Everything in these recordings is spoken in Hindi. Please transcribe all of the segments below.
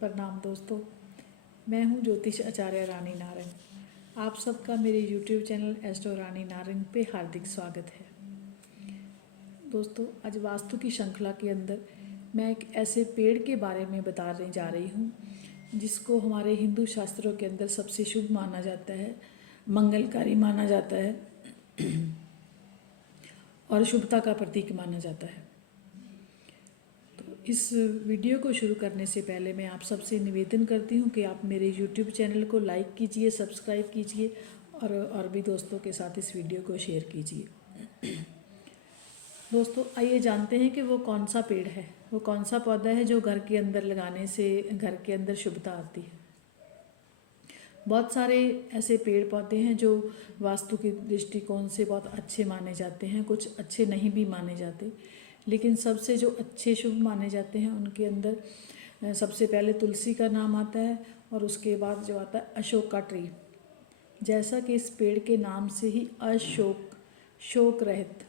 प्रणाम दोस्तों। मैं हूं ज्योतिष आचार्य रानी नारंग। आप सबका मेरे YouTube चैनल एस्ट्रो रानी नारंग पे हार्दिक स्वागत है। दोस्तों, आज वास्तु की श्रृंखला के अंदर मैं एक ऐसे पेड़ के बारे में बताने जा रही हूं जिसको हमारे हिंदू शास्त्रों के अंदर सबसे शुभ माना जाता है, मंगलकारी माना जाता है और शुभता का प्रतीक माना जाता है। इस वीडियो को शुरू करने से पहले मैं आप सबसे निवेदन करती हूँ कि आप मेरे YouTube चैनल को लाइक कीजिए, सब्सक्राइब कीजिए और भी दोस्तों के साथ इस वीडियो को शेयर कीजिए। दोस्तों, आइए जानते हैं कि वो कौन सा पेड़ है, वो कौन सा पौधा है जो घर के अंदर लगाने से घर के अंदर शुभता आती है। बहुत सारे ऐसे पेड़ पौधे हैं जो वास्तु के दृष्टिकोण से बहुत अच्छे माने जाते हैं, कुछ अच्छे नहीं भी माने जाते, लेकिन सबसे जो अच्छे शुभ माने जाते हैं उनके अंदर सबसे पहले तुलसी का नाम आता है और उसके बाद जो आता है अशोक का ट्री। जैसा कि इस पेड़ के नाम से ही अशोक, शोक रहित,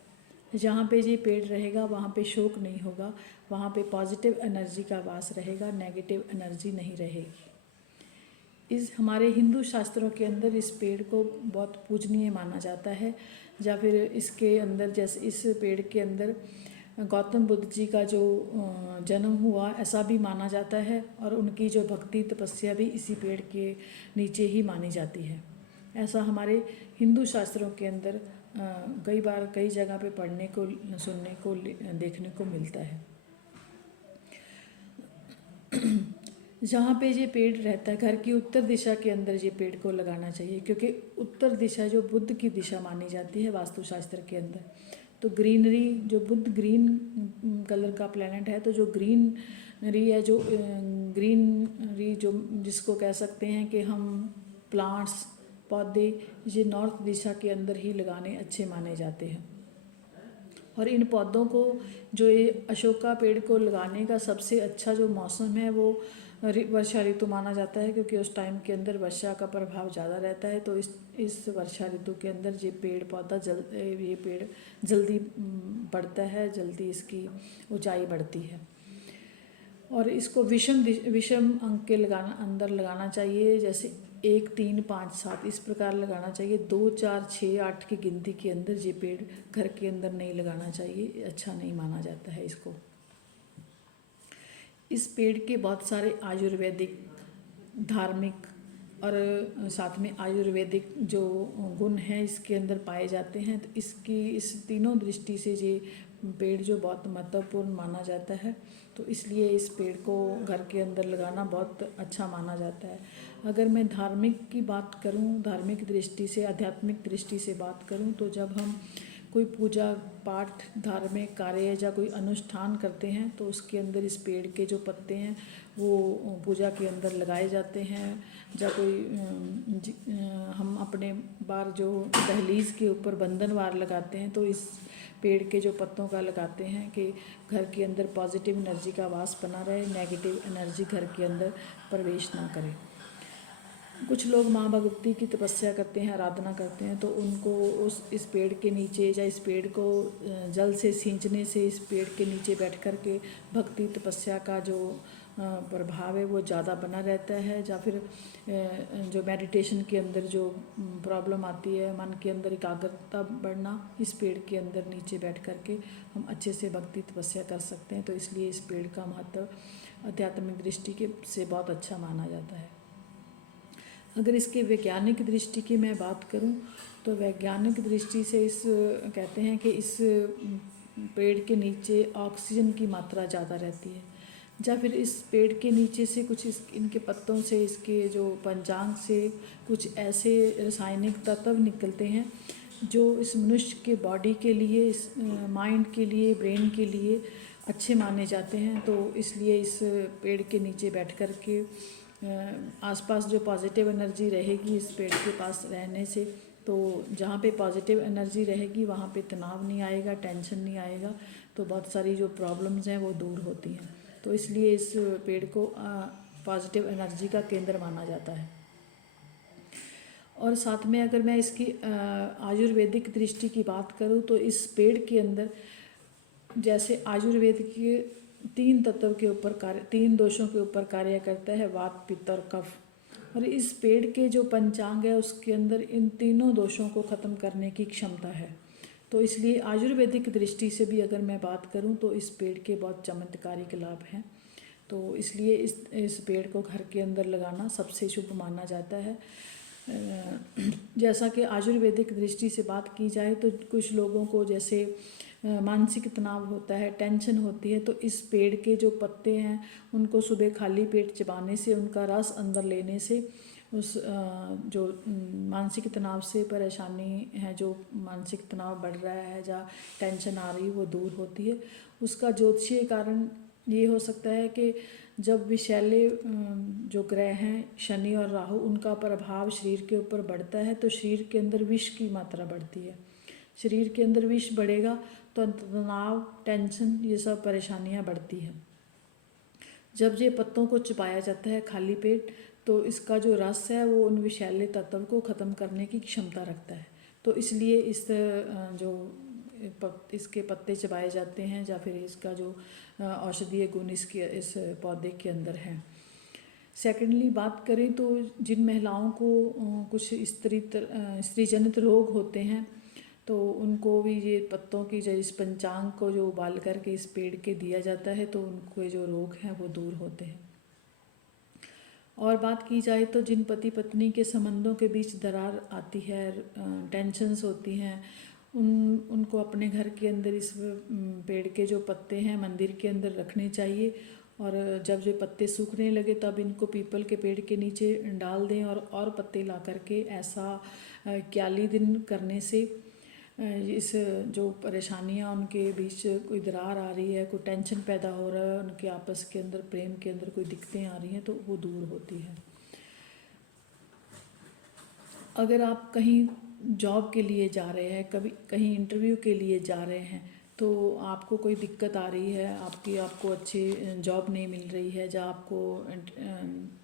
जहाँ पे ये पेड़ रहेगा वहाँ पे शोक नहीं होगा, वहाँ पे पॉजिटिव एनर्जी का वास रहेगा, नेगेटिव एनर्जी नहीं रहेगी। इस हमारे हिंदू शास्त्रों के अंदर इस पेड़ को बहुत पूजनीय माना जाता है। या फिर इसके अंदर, जैसे इस पेड़ के अंदर गौतम बुद्ध जी का जो जन्म हुआ ऐसा भी माना जाता है और उनकी जो भक्ति तपस्या भी इसी पेड़ के नीचे ही मानी जाती है। ऐसा हमारे हिंदू शास्त्रों के अंदर कई बार कई जगह पे पढ़ने को, सुनने को, देखने को मिलता है। जहाँ पे ये पेड़ रहता है, घर की उत्तर दिशा के अंदर ये पेड़ को लगाना चाहिए, क्योंकि उत्तर दिशा जो बुद्ध की दिशा मानी जाती है वास्तुशास्त्र के अंदर। तो ग्रीनरी, जो बुद्ध ग्रीन कलर का प्लेनेट है, तो जो ग्रीनरी है, जो ग्रीनरी जो जिसको कह सकते हैं कि हम प्लांट्स, पौधे, ये नॉर्थ दिशा के अंदर ही लगाने अच्छे माने जाते हैं। और इन पौधों को, जो ये अशोका पेड़ को लगाने का सबसे अच्छा जो मौसम है वो वर्षा ऋतु माना जाता है, क्योंकि उस टाइम के अंदर वर्षा का प्रभाव ज़्यादा रहता है। तो इस वर्षा ऋतु के अंदर ये पेड़ पौधा ये पेड़ जल्दी बढ़ता है, जल्दी इसकी ऊंचाई बढ़ती है। और इसको विषम अंक के अंदर लगाना चाहिए, जैसे 1, 3, 5, 7 इस प्रकार लगाना चाहिए। 2, 4, 6, 8 की गिनती के अंदर ये पेड़ घर के अंदर नहीं लगाना चाहिए, अच्छा नहीं माना जाता है इसको। इस पेड़ के बहुत सारे आयुर्वेदिक, धार्मिक और साथ में आयुर्वेदिक जो गुण हैं इसके अंदर पाए जाते हैं। तो इस तीनों दृष्टि से ये पेड़ जो बहुत महत्वपूर्ण माना जाता है, तो इसलिए इस पेड़ को घर के अंदर लगाना बहुत अच्छा माना जाता है। अगर मैं धार्मिक की बात करूं, धार्मिक दृष्टि से, आध्यात्मिक दृष्टि से बात करूं, तो जब हम कोई पूजा पाठ, धार्मिक कार्य या कोई अनुष्ठान करते हैं तो उसके अंदर इस पेड़ के जो पत्ते हैं वो पूजा के अंदर लगाए जाते हैं। या कोई हम अपने बार जो दहलीज के ऊपर बंधनवार लगाते हैं तो इस पेड़ के जो पत्तों का लगाते हैं कि घर के अंदर पॉजिटिव एनर्जी का वास बना रहे, नेगेटिव एनर्जी घर के अंदर प्रवेश ना करे। कुछ लोग माँ भगवती की तपस्या करते हैं, आराधना करते हैं, तो उनको इस पेड़ के नीचे या इस पेड़ को जल से सींचने से इस पेड़ के नीचे बैठ कर के भक्ति तपस्या का जो प्रभाव है वो ज़्यादा बना रहता है। या फिर जो मेडिटेशन के अंदर जो प्रॉब्लम आती है, मन के अंदर एकाग्रता बढ़ना, इस पेड़ के अंदर नीचे बैठ कर के हम अच्छे से भक्ति तपस्या कर सकते हैं। तो इसलिए इस पेड़ का महत्व आध्यात्मिक दृष्टि के से बहुत अच्छा माना जाता है। अगर इसके वैज्ञानिक दृष्टि की मैं बात करूं, तो वैज्ञानिक दृष्टि से इस कहते हैं कि इस पेड़ के नीचे ऑक्सीजन की मात्रा ज़्यादा रहती है। या फिर इस पेड़ के नीचे से कुछ इनके पत्तों से, इसके जो पंचांग से कुछ ऐसे रासायनिक तत्व निकलते हैं जो इस मनुष्य के बॉडी के लिए, इस माइंड के लिए, ब्रेन के लिए अच्छे माने जाते हैं। तो इसलिए इस पेड़ के नीचे बैठ कर के आसपास जो पॉजिटिव एनर्जी रहेगी इस पेड़ के पास रहने से, तो जहाँ पे पॉजिटिव एनर्जी रहेगी वहाँ पे तनाव नहीं आएगा, टेंशन नहीं आएगा, तो बहुत सारी जो प्रॉब्लम्स हैं वो दूर होती हैं। तो इसलिए इस पेड़ को पॉजिटिव एनर्जी का केंद्र माना जाता है। और साथ में अगर मैं इसकी आयुर्वेदिक दृष्टि की बात करूँ, तो इस पेड़ के अंदर, जैसे आयुर्वेद के तीन तत्व के ऊपर कार्य, तीन दोषों के ऊपर कार्य करता है, वात पित्त और कफ। और इस पेड़ के जो पंचांग है उसके अंदर इन तीनों दोषों को ख़त्म करने की क्षमता है। तो इसलिए आयुर्वेदिक दृष्टि से भी अगर मैं बात करूं तो इस पेड़ के बहुत चमत्कारिक लाभ हैं। तो इसलिए इस पेड़ को घर के अंदर लगाना सबसे शुभ माना जाता है। जैसा कि आयुर्वेदिक दृष्टि से बात की जाए तो कुछ लोगों को जैसे मानसिक तनाव होता है, टेंशन होती है, तो इस पेड़ के जो पत्ते हैं उनको सुबह खाली पेट चबाने से, उनका रस अंदर लेने से उस जो मानसिक तनाव से परेशानी है, जो मानसिक तनाव बढ़ रहा है या टेंशन आ रही है, वो दूर होती है। उसका ज्योतिषीय कारण ये हो सकता है कि जब विषैले जो ग्रह हैं शनि और राहु, उनका प्रभाव शरीर के ऊपर बढ़ता है तो शरीर के अंदर विष की मात्रा बढ़ती है। शरीर के अंदर विष बढ़ेगा तो तनाव, टेंशन, ये सब परेशानियां बढ़ती हैं। जब ये पत्तों को चबाया जाता है खाली पेट तो इसका जो रस है वो उन विषैले तत्व को ख़त्म करने की क्षमता रखता है। तो इसलिए इस जो इसके पत्ते चबाए जाते हैं या फिर इसका जो औषधीय गुण इसके इस पौधे के अंदर है। सेकेंडली बात करें तो जिन महिलाओं को कुछ स्त्री जनित रोग होते हैं तो उनको भी ये पत्तों की जो इस पंचांग को जो उबाल करके इस पेड़ के दिया जाता है तो उनको जो रोग हैं वो दूर होते हैं। और बात की जाए तो जिन पति पत्नी के संबंधों के बीच दरार आती है, टेंशन्स होती हैं, उनको अपने घर के अंदर इस पेड़ के जो पत्ते हैं मंदिर के अंदर रखने चाहिए। और जब जो पत्ते सूखने लगे तब इनको पीपल के पेड़ के नीचे डाल दें और पत्ते ला करके ऐसा 41 दिन करने से इस जो परेशानियां उनके बीच कोई दरार आ रही है, कोई टेंशन पैदा हो रहा है, उनके आपस के अंदर प्रेम के अंदर कोई दिक्कतें आ रही हैं तो वो दूर होती हैं। अगर आप कहीं जॉब के लिए जा रहे हैं, कभी कहीं इंटरव्यू के लिए जा रहे हैं तो आपको कोई दिक्कत आ रही है, आपको अच्छी जॉब नहीं मिल रही है या आपको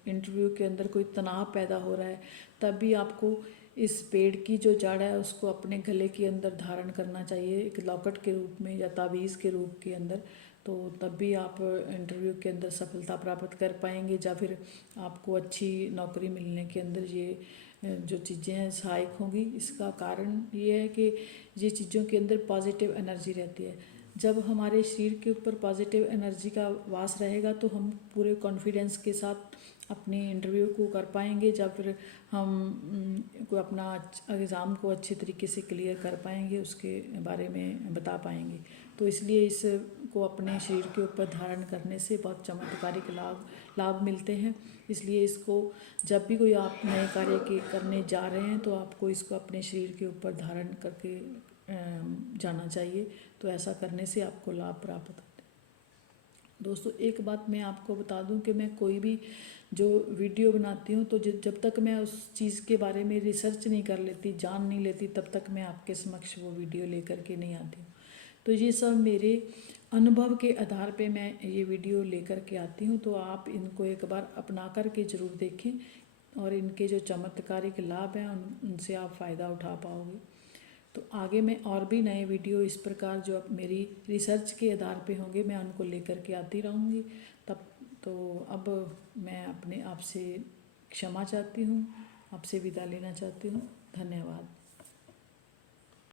इंटरव्यू के अंदर कोई तनाव पैदा हो रहा है, तब भी आपको इस पेड़ की जो जड़ है उसको अपने गले के अंदर धारण करना चाहिए, एक लॉकेट के रूप में या ताबीज़ के रूप के अंदर। तो तब भी आप इंटरव्यू के अंदर सफलता प्राप्त कर पाएंगे या फिर आपको अच्छी नौकरी मिलने के अंदर ये जो चीज़ें हैं सहायक होंगी। इसका कारण ये है कि ये चीज़ों के अंदर पॉजिटिव एनर्जी रहती है। जब हमारे शरीर के ऊपर पॉजिटिव एनर्जी का वास रहेगा तो हम पूरे कॉन्फिडेंस के साथ अपने इंटरव्यू को कर पाएंगे या फिर हम को अपना एग्ज़ाम को अच्छे तरीके से क्लियर कर पाएंगे, उसके बारे में बता पाएंगे। तो इसलिए इसको अपने शरीर के ऊपर धारण करने से बहुत चमत्कारिक लाभ मिलते हैं। इसलिए इसको जब भी कोई आप नए कार्य के करने जा रहे हैं तो आपको इसको अपने शरीर के ऊपर धारण करके जाना चाहिए। तो ऐसा करने से आपको लाभ प्राप्त होता है। दोस्तों एक बात मैं आपको बता दूं कि मैं कोई भी जो वीडियो बनाती हूँ तो जब तक मैं उस चीज़ के बारे में रिसर्च नहीं कर लेती, जान नहीं लेती, तब तक मैं आपके समक्ष वो वीडियो लेकर के नहीं आती हूँ। तो ये सब मेरे अनुभव के आधार पे मैं ये वीडियो लेकर के आती हूँ। तो आप इनको एक बार अपना कर के ज़रूर देखें और इनके जो चमत्कारिक लाभ हैं उनसे आप फ़ायदा उठा पाओगे। तो आगे मैं और भी नए वीडियो इस प्रकार जो मेरी रिसर्च के आधार पे होंगे मैं उनको लेकर के आती रहूँगी। तब तो अब मैं अपने आप से क्षमा चाहती हूँ, आपसे विदा लेना चाहती हूँ। धन्यवाद।